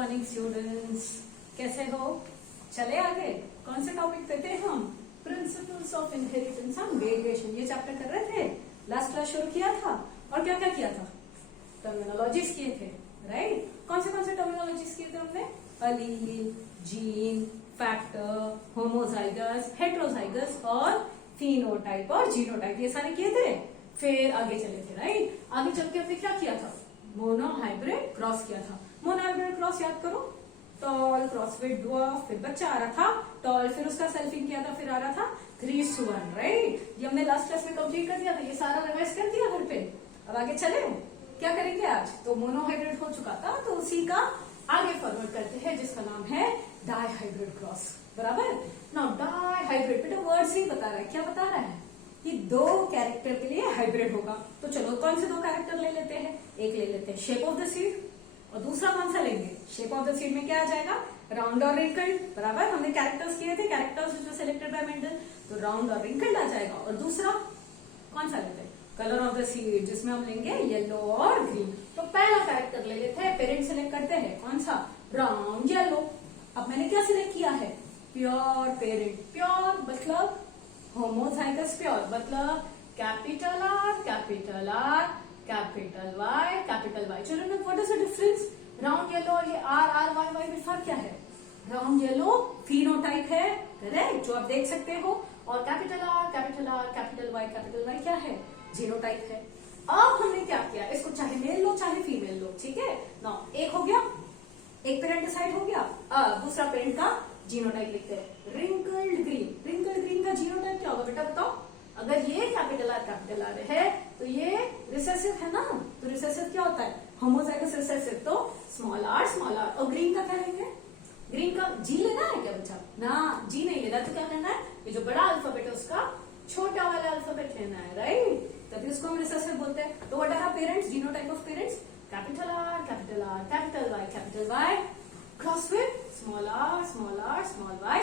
Morning students, कैसे हो? चले आगे। कौन से टॉपिक पे थे हम? Principles of inheritance and variation, ये चैप्टर कर रहे थे। लास्ट क्लास शुरू किया था और क्या क्या किया था? टर्मिनोलॉजीज किए थे, राइट? कौन से टर्मिनोलॉजीज किए थे हमने? अलील, जीन, फैक्टर, होमोजाइगस, हेट्रोजाइगस और फिनोटाइप और जीनोटाइप, ये सारे किए थे। फिर आगे चले थे, राइट? आगे चल के हमने क्या किया था? मोनोहाइब्रिड क्रॉस किया था। मोनोहाइब्रिड क्रॉस याद करो, टॉल क्रॉस विद ड्वार्फ, फिर बच्चा आ रहा था टॉल, फिर उसका सेल्फिंग किया था, फिर आ रहा था 3:1, राइट? ये हमने लास्ट क्लास में कंप्लीट कर दिया था, ये सारा रिवाइज कर दिया घर पे। अब आगे चले, क्या करेंगे आज? तो मोनोहाइब्रिड हो चुका था, तो उसी का आगे फॉरवर्ड करते हैं, जिसका नाम है डाइहाइब्रिड क्रॉस, बराबर ना? डाइहाइब्रिड बेटा वर्ड से ही बता रहा है, क्या बता रहा है कि दो कैरेक्टर के लिए हाइब्रिड होगा। तो चलो कौन से दो कैरेक्टर ले लेते हैं? एक ले लेते हैं शेप ऑफ द सीड, और दूसरा कौन सा लेंगे? शेप ऑफ द सीड में क्या आ जाएगा? राउंड और रिंकल्ड, बराबर? हमने कैरेक्टर्स किए थे, कैरेक्टर्स जो सिलेक्टेड बाय मेंडल, तो राउंड और रिंकल्ड आ जाएगा। और दूसरा कौन सा लेते हैं? कलर ऑफ द सीड, जिसमें हम लेंगे येलो और ग्रीन। तो पहला कैरेक्टर ले लेते हैं, पेरेंट सिलेक्ट करते हैं, कौन सा? Brown yellow. अब मैंने क्या सिलेक्ट किया है? Pure parent. प्योर मतलब होमोजाइगस प्योर, मतलब capital R capital R capital Y capital Y. चलो, what is the difference? Round yellow और ये आर आर वाई वाई में फर्क क्या है? राउंड येलो फिनोटाइप है, करेक्ट, जो आप देख सकते हो, और कैपिटल आर कैपिटल वाई क्या है? जीनोटाइप है। अब हमने क्या किया? इसको चाहे मेल लो चाहे फीमेल लो, ठीक है ना? एक हो गया, एक पेरेंट डिसाइड हो गया। अब दूसरा पेरेंट का जीनोटाइप लिखते हैं, रिंकल्ड ग्रीन। रिंकल्ड ग्रीन का जीनोटाइप क्या होगा बेटा, बताओ? अगर ये कैपिटल आर है तो ये रिसेसिव है ना, तो रिसेसिव क्या होता है? होमोजाइगस रिसेसिव, तो स्मॉल आर। और ग्रीन का क्या लेंगे? ग्रीन का जी लेना है क्या बच्चा? ना, जी नहीं लेना, तो क्या लेना है? ये जो बड़ा अल्फाबेट है उसका छोटा वाला अल्फाबेट लेना है, राइट? तभी उसको हम रिसेसिव बोलते हैं। तो what are parents? Genotype of parents capital R capital Y cross with small R small Y,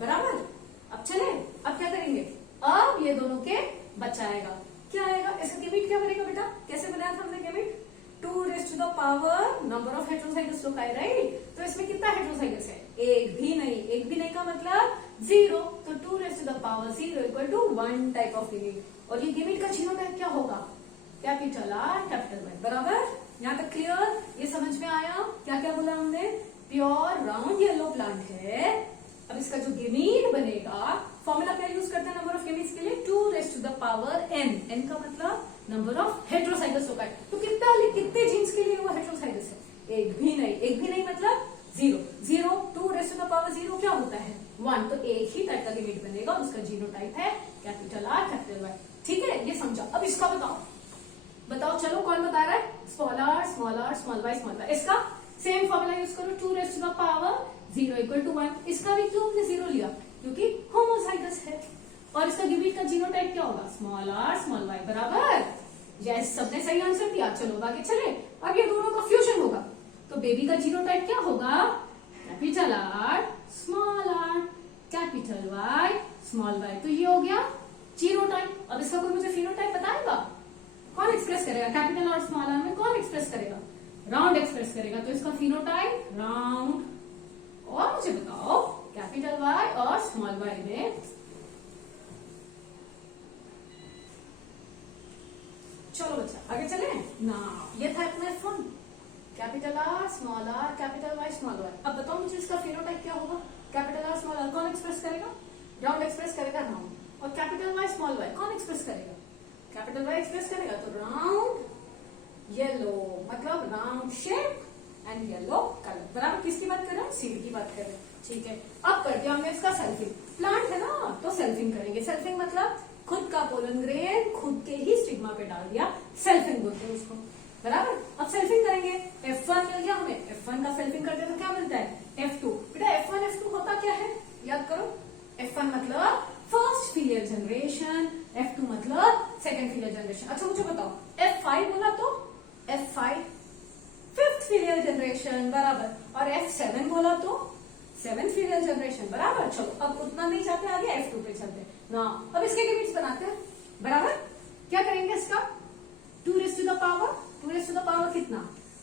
बराबर? अब चले, अब क्या करेंगे? अब ये दोनों के बच्चा आएगा, क्या आएगा? इसका गेमिट क्या बनेगा बेटा? कैसे बनाया था हमने gamete? 2 raised to the power number of heterozygous loci, right? तो इसमें कितना हेट्रोजाइगस है? एक भी नहीं का मतलब 0, तो 2 raised to the power 0 equal to 1 type of गिमिट। और ये गिमिट का जीनोटाइप क्या होगा? कैपिटल आर कैपिटल वाई, बराबर? यहाँ तक क्लियर? ये समझ में आया? क्या क्या बोला हमने? प्योर राउंड येलो प्लांट है। अब इसका जो गेमीट बनेगा, फॉर्मूला क्या यूज करते हैं नंबर ऑफ गेमीट्स के लिए? 2 raised to the power n। n का मतलब नंबर ऑफ हेट्रोजाइगस होगा। तो कितने जीन्स के लिए वो हेट्रोजाइगस है? एक भी नहीं मतलब 0। 2 raised to the power 0 क्या होता है? 1। तो एक ही टाइप का गेमीट बनेगा, उसका जीनोटाइप है कैपिटल आर कैपिटल वाई, ठीक है? ये समझा। अब इसका बताओ चलो, कौन बता रहा है? Small Y. इसका सेम फॉर्मूला यूज करो, 2 raised to the power 0 equal to 1। इसका भी क्यों हमने 0 लिया? क्योंकि होमोजाइगस है। और इसका गिमिट का जीनोटाइप क्या होगा? स्मॉल वाई, बराबर? यस, सबने सही आंसर दिया। चलो आगे चले। अब ये दोनों का फ्यूजन होगा, तो बेबी का जीनोटाइप क्या होगा? Capital R capital Y small Y. तो ये हो गया जीनोटाइप। अब इसका कोई मुझे फिनोटाइप बताएगा? कौन एक्सप्रेस करेगा? कैपिटल और स्मॉल आर में कौन एक्सप्रेस करेगा? राउंड एक्सप्रेस करेगा, तो इसका फिनोटाइप राउंड। और मुझे बताओ कैपिटल वाई और स्मॉल वाई में चलो बच्चा आगे चले ना। ये था अपना F1, capital R capital Y small Y. अब बताओ मुझे इसका फिनोटाइप क्या होगा? कैपिटल आर स्मॉल आर कौन एक्सप्रेस करेगा? राउंड एक्सप्रेस करेगा, राउंड। और कैपिटल वाई स्मॉल वाई कौन एक्सप्रेस करेगा? कैपिटल वाई एक्सप्रेस करेगा, तो राउंड येलो, मतलब round shape and yellow colour, बराबर? किसकी बात कर रहे हैं? सीड की बात कर रहे हैं, ठीक है? अब कर दिया हमने इसका सेल्फिंग। प्लांट है ना, तो सेल्फिंग करेंगे। सेल्फिंग मतलब खुद का पोलन ग्रेन खुद के ही स्टिग्मा पे डाल दिया, सेल्फिंग बोलते हैं उसको, बराबर? अब सेल्फिंग करेंगे। F1 मिल गया हमें, F1 का सेल्फिंग करते तो क्या मिलता है? F2। बेटा F1 F2 होता क्या है? याद करो। F1 मतलब फर्स्ट फीलियल जनरेशन, F2 मतलब सेकेंड फीलियल जनरेशन। अच्छा मुझे बताओ, F5 बोला तो F5 फिफ्थ फीलियल जनरेशन, बराबर? और F7 बोला तो 7th फीलियल जनरेशन, बराबर? चलो अब उतना नहीं चाहते, आगे F2 पे चलते ना। अब इसके लिमिट्स बनाते हैं, बराबर? क्या करेंगे इसका? 2 raised to the power कितना?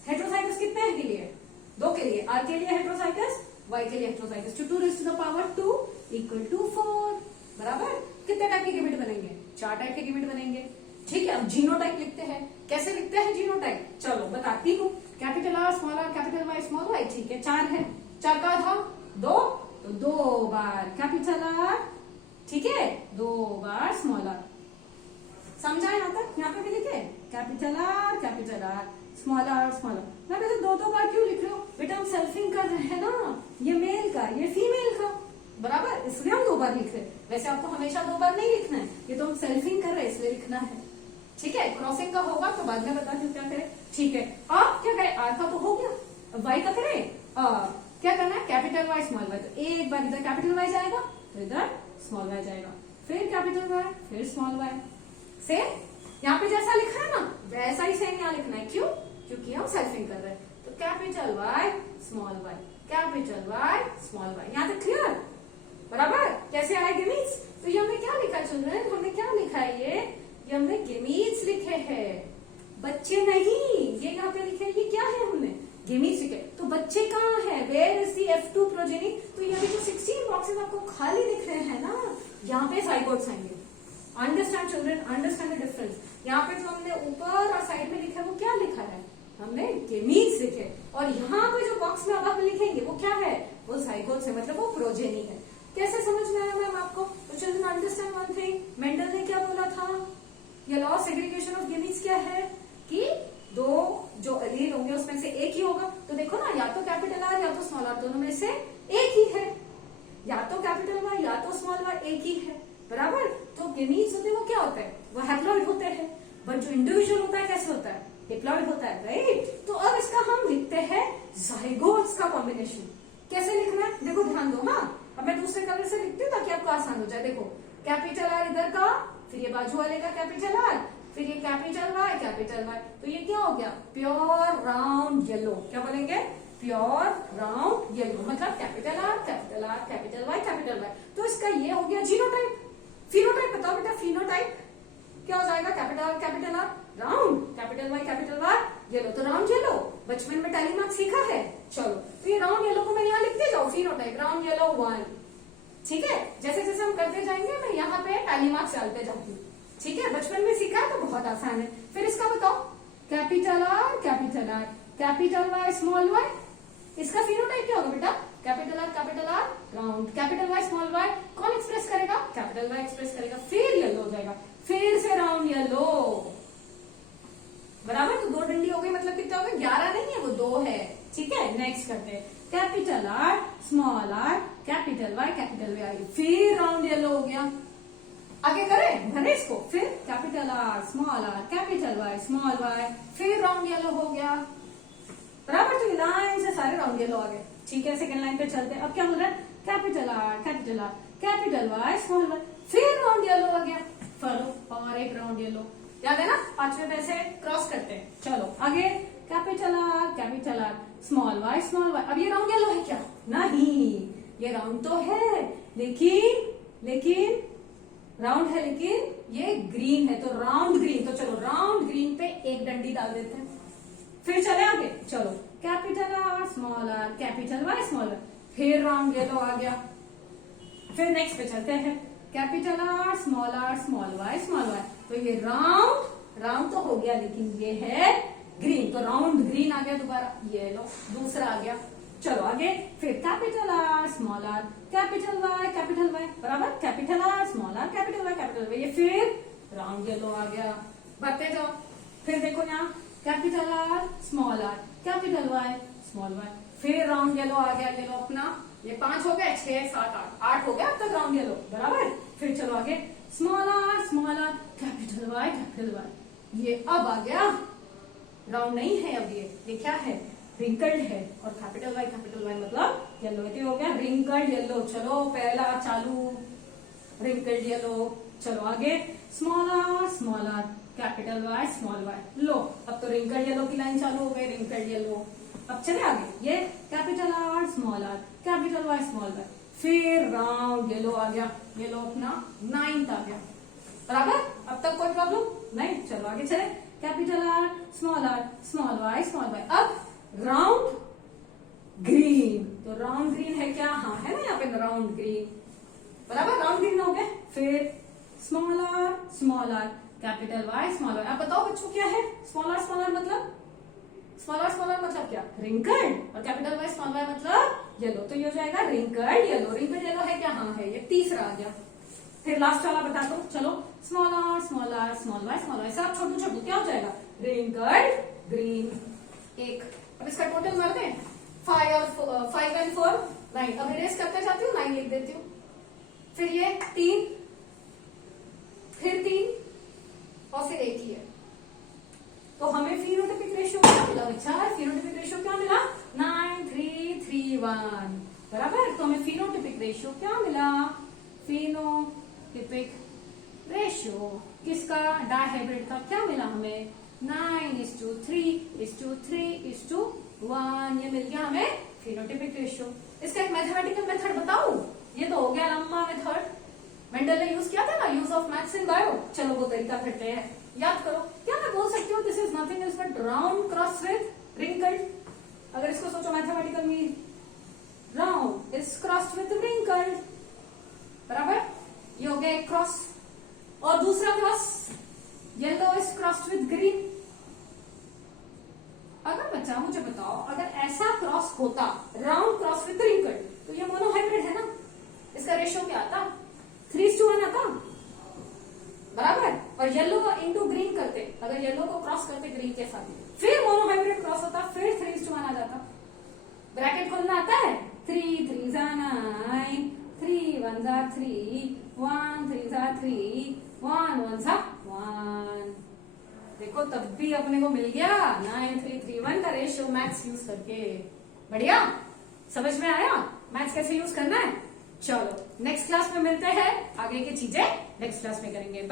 हेट्रोजाइगस कितने हैं के लिए? 2 के लिए आर के लिए हेट्रोजाइगस, वाई के लिए हेट्रोजाइगस। तो 2 raised to the power 2 equal to 4, बराबर। कितने टाइप के गैमेट बनेंगे? 4 टाइप के गैमेट बनेंगे। ठीक है, अब जीनोटाइप लिखते हैं। कैसे लिखते हैं जीनोटाइप? चलो बताती हूँ। Capital R small R capital Y small Y. ठीक है, 4 है। 4 का आधा 2, तो 2 बार कैपिटल आर, ठीक है, 2 बार स्मॉल आर। समझा यहाँ तक? यहाँ पे भी लिखे capital R small R small R. मैं वैसे 2 बार क्यों लिख रहे हो बेटा? हम सेल्फिंग कर रहे हैं ना, ये मेल का ये फीमेल का, बराबर, इसलिए हम 2 बार लिख रहे हैं। वैसे आपको हमेशा 2 बार नहीं लिखना है, ये तो हम सेल्फिंग कर रहे हैं इसलिए लिखना है। ठीक है, क्रॉसिंग का होगा तो बाद में बताती हूँ क्या करें। ठीक है, अब क्या करें? आर का तो हो गया, अब वाई का करें। क्या करना है? Capital Y small Y. तो एक बार इधर कैपिटल वाई जाएगा तो इधर स्मॉल वाई जाएगा, फिर कैपिटल वाई फिर स्मॉल वाई। से यहाँ पे जैसा लिखा है ना वैसा ही सेम यहाँ लिखना है। क्यों? क्योंकि हम सेल्फिंग कर रहे हैं। तो capital Y small Y, capital Y small Y. यहाँ तक क्लियर? बराबर। कैसे आएंगे मीन्स? तो ये हमने क्या लिखा चिल्ड्रन? हमने क्या लिखा है? ये हमने गेमीट्स लिखे हैं, बच्चे नहीं। ये यहाँ पे लिखे ये क्या है? हमने गेमीट्स लिखे। तो बच्चे कहाँ है? Where is the F2 progeny? तो यहाँ पे जो 16 बॉक्सेस आपको खाली दिख रहे हैं ना, यहाँ पे जाइगोट्स आएंगे। Understand children, understand the difference. यहाँ पे जो हमने ऊपर और साइड में लिखा है वो क्या लिखा है? हमने गेमीट्स लिखे। और यहाँ पे जो बॉक्स में अब आप लिखेंगे वो क्या है? वो जाइगोट्स है, मतलब वो प्रोजेनी है। कैसे समझ में आया मैम आपको? तो children understand one thing, Mendel ने क्या बोला था? ये लॉ सेग्रीगेशन ऑफ गेमीट्स क्या है कि 2 जो एलील होंगे उसमें से एक ही होगा। तो देखो ना, या तो कैपिटल आर या तो स्मॉल आर, दोनों में से एक ही है। या तो कैपिटल वाई या तो स्मॉल वाई, एक ही है, बराबर। तो गेमीट्स होते हैं वो क्या होते हैं? वो हैप्लॉइड होते हैं। बट जो इंडिविजुअल होता है कैसे होता है? डिप्लॉइड होता है, राइट। तो अब इसका हम लिखते हैं जाइगोट्स का कॉम्बिनेशन। कैसे लिखना है देखो, ध्यान दो। हाँ, अब मैं दूसरे कलर से लिखती हूँ ताकि आपको आसान हो जाए। देखो, कैपिटल आर इधर का, फिर ये बाजू वाले का कैपिटल आर, फिर ये कैपिटल वाई कैपिटल वाई। तो ये क्या हो गया? Pure round yellow. क्या बोलेंगे? Pure round yellow. मतलब capital R capital Y capital Y. तो इसका ये हो गया जीनोटाइप। फिनोटाइप बताओ बेटा, फिनोटाइप क्या हो जाएगा? Capital R round, capital Y yellow. तो राउंड येलो बचपन में टैली मार्क्स सीखा है। चलो, तो ये राउंड येलो को मैं यहाँ लिखते जाऊँ, फिनोटाइप राउंड येलो 1। ठीक है, जैसे जैसे हम करते जाएंगे मैं यहाँ पे टैली मार्क्स डालते जाती हूँ। ठीक है, बचपन में सीखा है तो बहुत आसान है। फिर इसका बताओ, capital R capital Y small Y. इसका फिनोटाइप क्या होगा बेटा? Capital R round, capital Y small Y. कौन एक्सप्रेस करेगा? कैपिटल वाई एक्सप्रेस करेगा। फिर येलो हो जाएगा, फिर से राउंड येलो, बराबर। तो 2 डंडी हो गई, मतलब कितना हो गया? 11 नहीं है, वो 2 है। ठीक है, नेक्स्ट करते हैं। Capital R small R capital Y, फिर राउंड येलो हो गया। आगे करें, भरे इसको। फिर capital R capital Y small Y, फिर राउंड येलो हो गया, बराबर। तो लाइन से सारे राउंड येलो आ गए। ठीक है, सेकंड लाइन पे चलते हैं। अब क्या हो रहा है? Capital R capital Y small Y, फिर राउंड येलो आ गया। फॉलो, और एक राउंड येलो। याद है ना? 5वें पैसे क्रॉस करते हैं। चलो आगे, कैपिटल आर स्मॉल वाई। अब ये राउंड येलो है क्या? नहीं, ये राउंड तो है लेकिन राउंड है, लेकिन ये ग्रीन है, तो राउंड ग्रीन। तो चलो राउंड ग्रीन पे एक डंडी डाल देते हैं। फिर चले आगे, चलो capital R capital Y small Y, फिर राउंड येलो आ गया। फिर नेक्स्ट पे चलते हैं, कैपिटल आर स्मॉल वाई। तो ये राउंड तो हो गया, लेकिन ये है ग्रीन, तो राउंड ग्रीन आ गया। दोबारा येलो, दूसरा आ गया। चलो आगे, फिर कैपिटल आर कैपिटल वाई, बराबर। कैपिटल आर कैपिटल वाई, ये फिर राउंड येलो आ गया। बढ़ते जाओ। फिर देखो यहाँ, कैपिटल आर कैपिटल वाई, फिर राउंड येलो आ गया। येलो अपना, ये 5 हो गए, 6 7 8 हो गया अब तक राउंड येलो, बराबर। फिर चलो आगे, स्मॉल आर कैपिटल वाई, ये अब आ गया। राउंड नहीं है अब, ये क्या है? रिंकल्ड है। और कैपिटल वाई मतलब येलो, ये हो गया रिंकल्ड येलो। चलो पहला चालू, रिंकल्ड येलो। चलो आगे, स्मॉल आर कैपिटल वाई। लो, अब तो रिंकल्ड येलो की लाइन चालू हो गई, रिंकल्ड येलो। अब चले आगे, ये कैपिटल आर कैपिटल वाई, फिर राउंड येलो आ गया। येलो अपना 9th आ गया, बराबर। अब तक कोई प्रॉब्लम नहीं। चलो आगे चले, कैपिटल आर स्मॉल वाई। अब राउंड ग्रीन है क्या? हाँ है ना, यहाँ पे राउंड ग्रीन, बराबर, राउंड ग्रीन हो गए। फिर स्मॉलर, कैपिटल वाई स्मॉलर। अब बताओ बच्चों क्या है स्मॉलर मतलब? स्मॉलर मतलब क्या? रिंकल्ड। और कैपिटल वाई स्मॉल वाई मतलब येलो, तो ये हो जाएगा रिंकल्ड येलो। रिंकल्ड येलो है क्या? हाँ है, ये तीसरा आ गया। फिर लास्ट वाला बता दो, चलो। स्मॉलर स्मॉल वाई सब छोटू छोटू क्या हो जाएगा? Wrinkled green. एक, अब इसका टोटल मार दें, 5 एंड 4 9। अब इरेज करते जाती हूँ, 9 लिख देती हूँ। फिर ये 3, फिर 3 और फिर 1 ही है। तो हमें फिनोटाइपिक रेशियो क्या मिला बच्चा? फिनोटाइपिक रेशियो क्या मिला? 9 3 3 1, बराबर। तो हमें फिनोटाइपिक रेशियो क्या मिला? फिनोटाइपिक रेशियो किसका? डायहाइब्रिड का क्या मिला हमें? 9:3:3:1, ये मिल गया हमें फिनोटाइपिक रेशियो। इसका एक मैथमेटिकल मेथड बताऊं? ये तो हो गया लंबा मेथड, मेंडल ने यूज किया था ना, use of maths in bio. चलो वो तरीका करते हैं, याद करो। क्या मैं बोल सकती हूँ this is nothing else but round cross with wrinkled? अगर इसको सोचो मैथमेटिकल में, round is crossed with wrinkled, बराबर। ये हो गया एक क्रॉस। और दूसरा cross, yellow is crossed with green. अगर बच्चा मुझे बताओ, अगर ऐसा क्रॉस होता, राउंड क्रॉस विद रिंकल्ड, तो ये मोनोहाइब्रिड है ना? इसका रेशियो क्या आता? 3:1 आता, बराबर। और येलो को इंटू ग्रीन करते, अगर येलो को क्रॉस करते ग्रीन के साथ, फिर मोनोहाइब्रिड क्रॉस होता, फिर 3:1 आ जाता। ब्रैकेट खोलना आता है? 3 3 9, 3 1 3, 1 3 3, 1 1 1। देखो तब भी अपने को मिल गया 9:3:3:1 का रेशियो मैथ्स यूज करके। बढ़िया, समझ में आया मैथ्स कैसे यूज करना है? चलो नेक्स्ट क्लास में मिलते हैं, आगे की चीजें नेक्स्ट क्लास में करेंगे। बाय।